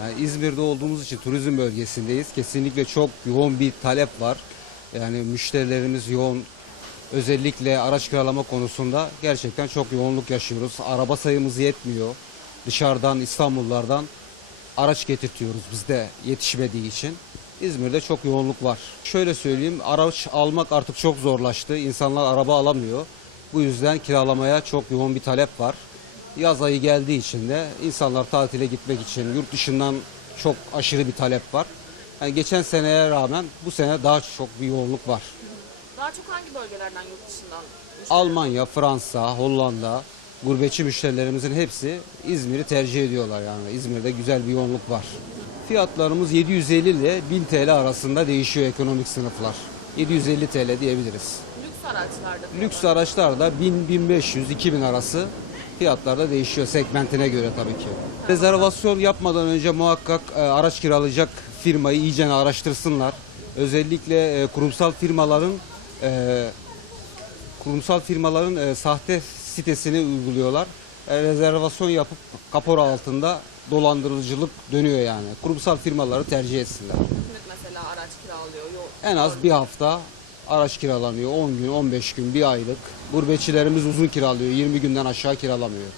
Yani İzmir'de olduğumuz için turizm bölgesindeyiz. Kesinlikle çok yoğun bir talep var. Yani müşterilerimiz yoğun. Özellikle araç kiralama konusunda gerçekten çok yoğunluk yaşıyoruz. Araba sayımız yetmiyor. Dışarıdan İstanbullardan araç getirtiyoruz biz de yetişmediği için. İzmir'de çok yoğunluk var. Şöyle söyleyeyim araç almak artık çok zorlaştı. İnsanlar araba alamıyor. Bu yüzden kiralamaya çok yoğun bir talep var. Yaz ayı geldiği için de insanlar tatile gitmek için yurt dışından çok aşırı bir talep var. Yani geçen seneye rağmen bu sene daha çok bir yoğunluk var. Daha çok hangi bölgelerden yurt dışından? müşteri? Almanya, Fransa, Hollanda gurbetçi müşterilerimizin hepsi İzmir'i tercih ediyorlar yani. İzmir'de güzel bir yoğunluk var. Fiyatlarımız 750 ile 1000 TL arasında değişiyor ekonomik sınıflar. 750 TL diyebiliriz. Lüks araçlarda. Lüks araçlarda 1000, 1500, 2000 arası fiyatlarda değişiyor segmentine göre tabii ki. Rezervasyon yapmadan önce muhakkak e, araç kiralayacak firmayı iyice araştırsınlar. Özellikle e, kurumsal firmaların e, kurumsal firmaların e, sahte sitesini uyguluyorlar. E, rezervasyon yapıp kapora altında dolandırıcılık dönüyor yani. Kurumsal firmaları tercih etsinler. Mesela araç kiralıyor. Yok. En az bir hafta araç kiralanıyor. 10 gün, 15 gün, bir aylık. Gurbetçilerimiz uzun kiralıyor. 20 günden aşağı kiralamıyor.